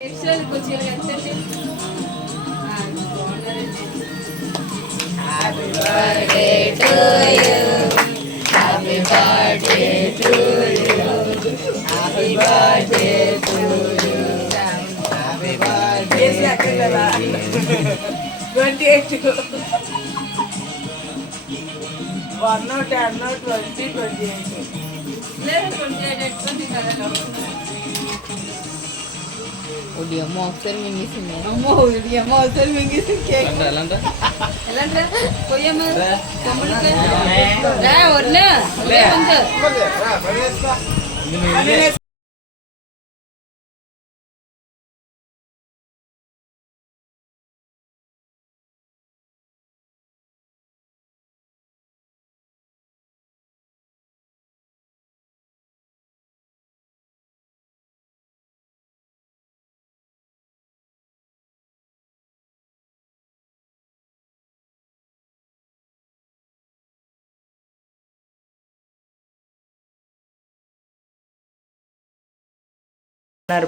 Happy birthday to you. Happy birthday to you. Happy birthday to you. Happy birthday. 28. 1 not 10 not 20 28. 28 udah mau observe mengisi nih. Mau dia mau observe mengisi cake. Landa. Koya mah. Dah warna. Landa.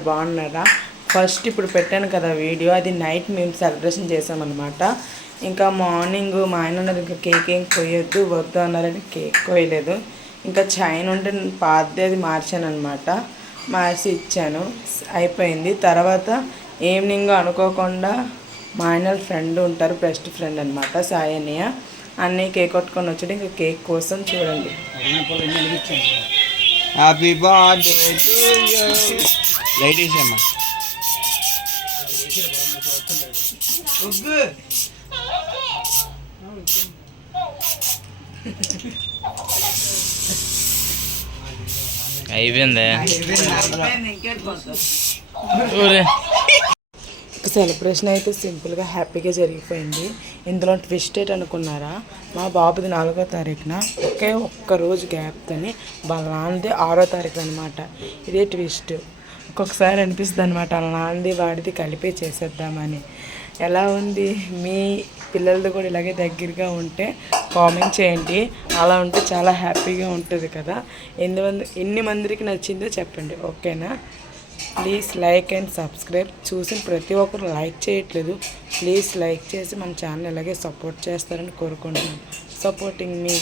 బాగున్నారా? First ఇప్పుడు పెట్టాను కదా video, అది night మేము celebration చేసామన్నమాట. ఇంకా morning మా ఆయన అన్నారు ఇంకా కేక్ ఏం కొయ్యొద్దు వద్దు అన్నారని కేక్ కొయ్యలేదు. ఇంకా చైన్ ఉంటే పాతది అది మార్చాను అనమాట, మార్చి ఇచ్చాను, అయిపోయింది. తర్వాత ఈవినింగ్ అనుకోకుండా మా ఆయన ఫ్రెండ్ ఉంటారు, బెస్ట్ ఫ్రెండ్ అనమాట, సాయి అన్నయ్య కేక్ కొట్టుకొని వచ్చాడు. ఇంకా కేక్ కోసం చూడండి. Happy birthday to you. Light అమ్మా. అయిపోయింది. సెలబ్రేషన్ అయితే సింపుల్గా హ్యాపీగా జరిగిపోయింది. ఇందులో ట్విస్ట్ ఏంటి అనుకున్నారా? మా బాబుది 4వ తారీఖున, ఒక్కరోజు గ్యాప్తోని వాళ్ళ నాన్నది 6వ తారీఖు అనమాట. ఇదే ట్విస్ట్. ఒక్కొక్కసారి అనిపిస్తుంది అనమాట వాళ్ళ నాన్నది వాడిది కలిపి చేసేద్దామని. ఎలా ఉంది? మీ పిల్లలది కూడా ఇలాగే దగ్గరగా ఉంటే కామెంట్ చేయండి. అలా ఉంటే చాలా హ్యాపీగా ఉంటుంది కదా. ఎన్ని మందికి నచ్చిందో చెప్పండి, ఓకేనా? Please like and subscribe. చూసిన ప్రతి ఒక్కరు లైక్ చేయట్లేదు, ప్లీజ్ లైక్ చేసి మన ఛానల్ ఇలాగే సపోర్ట్ చేస్తారని కోరుకుంటున్నాను. సపోర్టింగ్ మీ.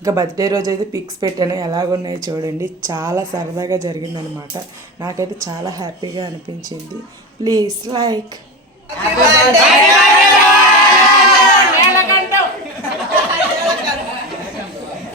ఇంకా బర్త్డే రోజు అయితే పిక్స్ పెట్టాను, ఎలాగున్నాయో చూడండి. చాలా సరదాగా జరిగిందనమాట. నాకైతే చాలా హ్యాపీగా అనిపించింది. Please like.